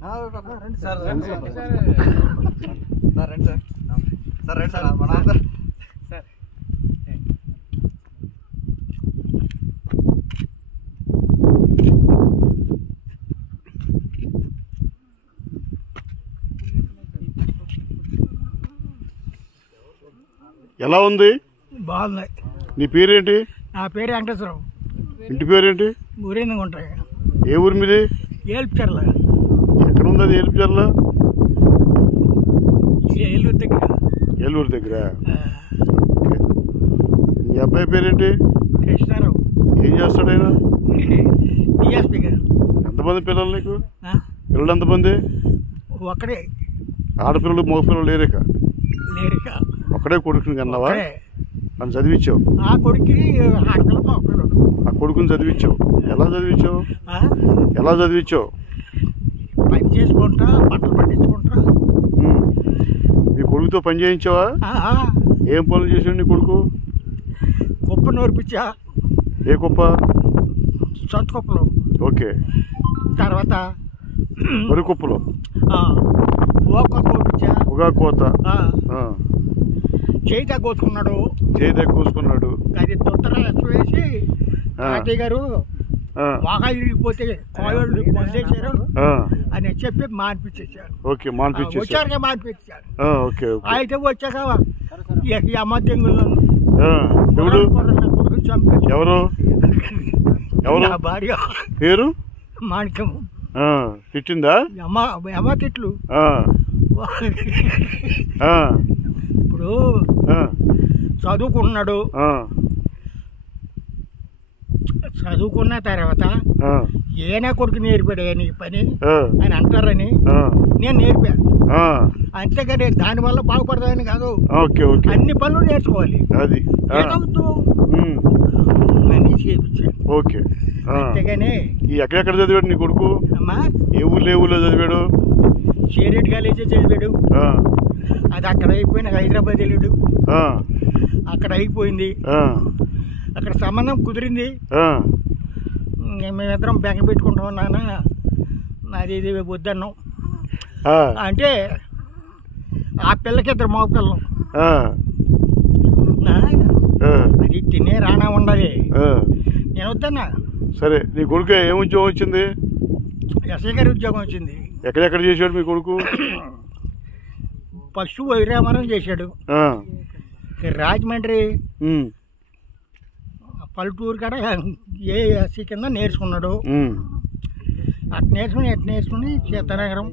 Sir రండి sir రండి sir మన సార్ ఎలా ఉంది? బాగుంది. నీ పేరేంటి? నా పేరు వెంకటేశ్వరరావు. ఇంటి పేరేంటి? ఊరేందుకు ఉంటాయి. ఏ ఊరు మీది? ఏల్పుచర్ల. ఎక్కడ ఉంది అది? ఏలుపుచర్ల ఏలూరు దగ్గర. ఏలూరు దగ్గర. మీ అబ్బాయి పేరేంటి? కృష్ణారావు. ఏం చేస్తాడు ఆయన? డిఎస్పీ గారు. ఎంతమంది పిల్లలు నీకు? పిల్లలు ఎంతమంది? ఒక్కడే. ఆడపిల్లలు మగపిల్లలు లేరేక? లేరుక. ఒక్కడే కొడుకుని కన్నావా? నన్ను చదివించావు? ఆ కొడుకు ఆడపిల్ల మగపిల్లడు. ఆ కొడుకుని చదివించావు? ఎలా చదివించావు? ఎలా చదివించావు? పని చేసుకుంటా, బట్టలు పట్టించుకుంటా. నీ కొడుకుతో పని చేయించావా? ఏం పనులు చేసాడు నీ కొడుకు? కుప్ప నోర్పించా. ఏ కుప్ప? సొంత కుప్పలు. ఓకే. తర్వాత వరి కుప్పలు. పొగా కోత. చేయితా కోసుకున్నాడు. చేయితా కోసుకున్నాడు. అది తొందర వేసి తాతయ్య గారు బాగా ఇరిగిపోతే కోయళ్ళు మందేశారు అని చెప్పి మానిపించేశారు. ఓకే, మానిపించేశారు. వచ్చారుగా మానిపించారు. ఓకే. అయితే వచ్చాక ఈ అమ్మ దెంగులు ఎవరు చంపేసి. ఎవరు ఎవరు? భార్య పేరు మాణిక్యం. తిట్టిందా? అమ్మ తిట్లు. ఇప్పుడు చదువుకున్నాడు. చదువుకున్న తర్వాత ఏనా కొడుకు నేర్పాడు నీ పని అని అంటారని నేను నేర్పాను. అంతేగాని దానివల్ల బాగుపడతామని కాదు. అన్ని పనులు నేర్చుకోవాలి. అది అని చేయించాడు. ఓకే. అంతేగాని ఎక్కడెక్కడ చదివాడు నీ కొడుకు? అమ్మా, ఏ ఊళ్ళో చదివాడు? షేరెడ్డి కాలేజీ చదివాడు. అది అక్కడ అయిపోయిన హైదరాబాద్ వెళ్ళాడు. అక్కడ అయిపోయింది. అక్కడ సంబంధం కుదిరింది. మేమిద్దరం బెంగ పెట్టుకుంటాం. నాన్న నాది ఇది వద్దన్నాం. అంటే ఆ పిల్లకి ఇద్దరు మగ పిల్లలు. అది తినే రానా ఉండాలి. నేను వద్దన్నా. సరే, నీ కొడుకు ఏం ఉద్యోగం వచ్చింది? ఎస్ఐ గారి ఉద్యోగం వచ్చింది. ఎక్కడెక్కడ చేశాడు మీ కొడుకు? ఫస్ట్ వైరామరం చేశాడు. రాజమండ్రి పల్లెటూరు కాడ ఏఎస్సీ కింద నేర్చుకున్నాడు. అటు నేర్చుకుని సీతానగరం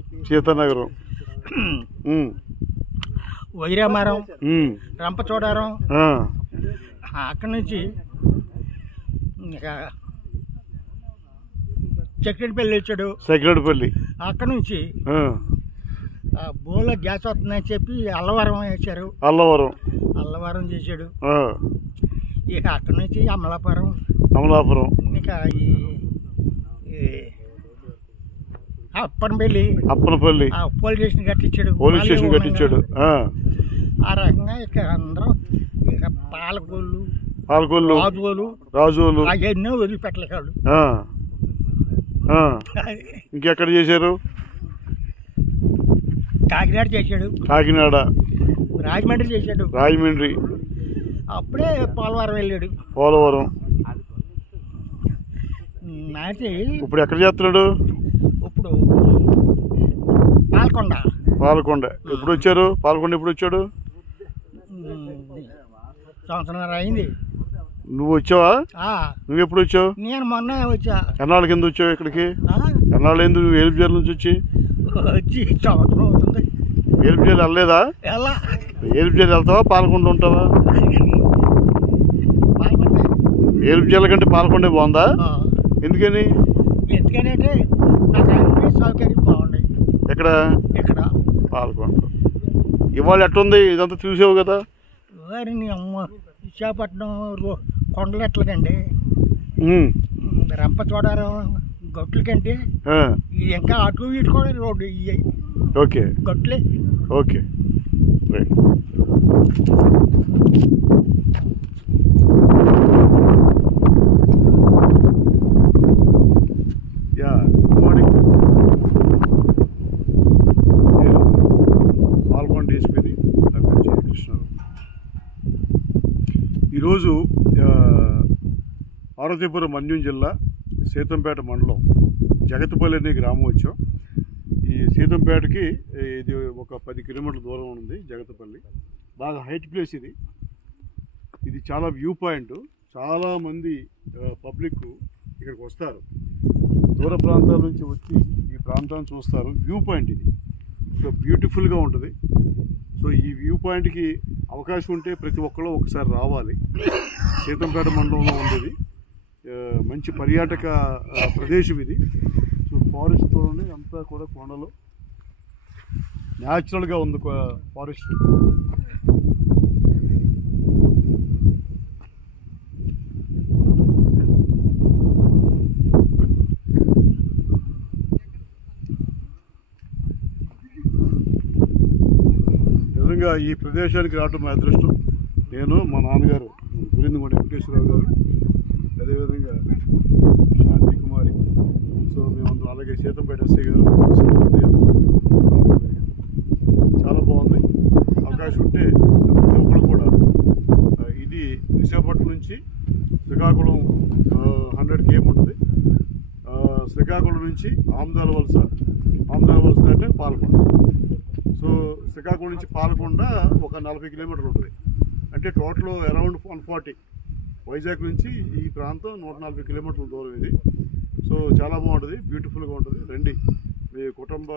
వైరామరం రంపచోడవరం అక్కడి నుంచి ఇంకా సెక్రటరీపల్లి వచ్చాడు. సెక్రటరీపల్లి అక్కడి నుంచి బోలో గ్యాస్ వస్తుందని చెప్పి అల్లవరం వేశారు. అల్లవరం చేశాడు. ఇక అక్కడి నుంచి అమలాపురం ఇక అప్పనపల్లి పోలీస్ స్టేషన్ కట్టించాడు. ఆ రకంగా ఇక అందరం ఇక పాలకోళ్ళు రాజోలు అవన్నీ వదిలిపెట్టలేకాడు. ఇంకెక్కడ చేశారు? కాకినాడ చేశాడు. రాజమండ్రి చేశాడు. అప్పుడే పోలవరం వెళ్ళాడు. ఇప్పుడు ఎక్కడ చేస్తున్నాడు? ఇప్పుడు పాలకొండ. ఎప్పుడు వచ్చారు? పాలకొండ ఎప్పుడు వచ్చాడు? సంవత్సరం అయింది. నువ్వు వచ్చావా? నువ్వు ఎప్పుడు వచ్చావు? నేను మొన్న వచ్చా. ఎన్నాళ్ళ కింద వచ్చావు ఇక్కడికి? ఎన్నాళ్ళు అయింది నువ్వు ఏలుపుజర్ల నుంచి వచ్చి? సంవత్సరం అవుతుంది. ఏలుపుజర్ల వెళ్ళలేదా? ఏలుపుజర్ల వెళ్తావా? పాలకొండ ఉంటావా? ఏలుపుజర్ల కంటే పాలకొండే బాగుందా? ఎందుకని అంటే నాకు అన్ని సౌకర్యం బాగున్నాయి. ఎక్కడ? పాలకొండ. ఇవాళ ఎట్టుంది? ఇదంతా చూసావు కదా. వారిని అమ్మ విశాఖపట్నం కొండలు ఎట్లకండి, రంపచోడవరం గొట్ల కంటే ఇంకా అటు ఇటు కూడా రోడ్డు ఇవి. ఓకే, గొట్లే. Okay, right. Ya, good morning. ఈరోజు పార్వతీపురం మన్యం జిల్లా సీతంపేట మండలం జగత్పల్లి అనే గ్రామం వచ్చాం. ఈ సీతంపేటకి ఇది ఒక 10 కిలోమీటర్ల దూరం ఉంది. జగత్పల్లి బాగా హైట్ ప్లేస్ ఇది. ఇది చాలా వ్యూ పాయింట్. చాలామంది పబ్లిక్ ఇక్కడికి వస్తారు, దూర ప్రాంతాల నుంచి వచ్చి ఈ ప్రాంతాన్ని చూస్తారు. వ్యూ పాయింట్ ఇది, సో బ్యూటిఫుల్గా ఉంటుంది. సో ఈ వ్యూ పాయింట్కి అవకాశం ఉంటే ప్రతి ఒక్కరు ఒకసారి రావాలి. సీతంపేట మండలంలో ఉండేది మంచి పర్యాటక ప్రదేశం ఇది. సో ఫారెస్ట్లోనే అంతా కూడా కొండలు, న్యాచురల్గా ఉంది ఫారెస్ట్. నిజంగా ఈ ప్రదేశానికి రావడం మా అదృష్టం. నేను, మా నాన్నగారు గురిందగొండ వెంకటేశ్వరరావు గారు, అదేవిధంగా శాంతి కుమారి, సో మేమందరం, అలాగే సీతంపేట ఎస్ఐ గారు, చాలా బాగుంది. అవకాశం ఉంటే ప్రతి ఒక్కరు కూడా, ఇది విశాఖపట్నం నుంచి శ్రీకాకుళం 100 km ఉంటుంది. శ్రీకాకుళం నుంచి ఆమదాల వలస అంటే పాలకొండ. సో శ్రీకాకుళం నుంచి పాలకొండ ఒక 40 కిలోమీటర్లు ఉంటుంది. అంటే టోటల్ అరౌండ్ 140. వైజాగ్ నుంచి ఈ ప్రాంతం 140 కిలోమీటర్ల దూరం ఇది. సో చాలా బాగుంటుంది, బ్యూటిఫుల్గా ఉంటుంది. రండి, మీ కుటుంబ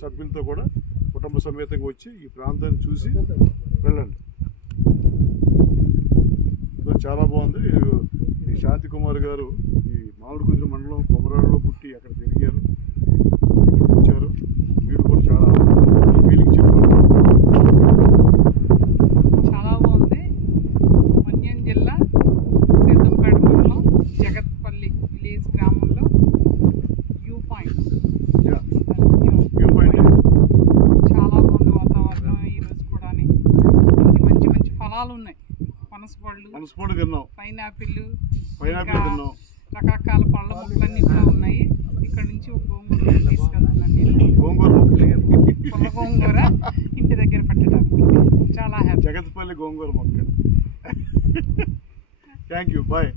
సభ్యులతో కూడా కుటుంబ సమేతంగా వచ్చి ఈ ప్రాంతాన్ని చూసి వెళ్ళండి. సో చాలా బాగుంది. ఈ శాంతి కుమార్ గారు ఈ మామిడికుదురు మండలం కొమరాడలో పుట్టి అక్కడ పెరిగారు, వచ్చారు. మీరు కూడా చాలా ఫీలింగ్ చెప్పారు. చాలా బాగుంది. మన్యం జిల్లా సీతంపేట మండలం జగత్పల్లి విలేజ్ గ్రామంలో వ్యూ పాయింట్. చాలా బాగుంది వాతావరణం. ఈరోజు కూడా మంచి మంచి ఫలాలు ఉన్నాయి. పనసపళ్ళు తిన్నాం, పైనాపిల్ తిన్నాం, రకరకాల పళ్ళ మొక్కలన్నీ కూడా ఉన్నాయి. ఇక్కడ నుంచి ఒక గోంగూర తీసుకెళ్తున్నాను నేను. గోంగూర గోంగూర ఇంటి దగ్గర పెట్టడానికి చాలా హ్యాపీ. జగత్పల్లి గోంగూర మొక్క. Thank you, bye.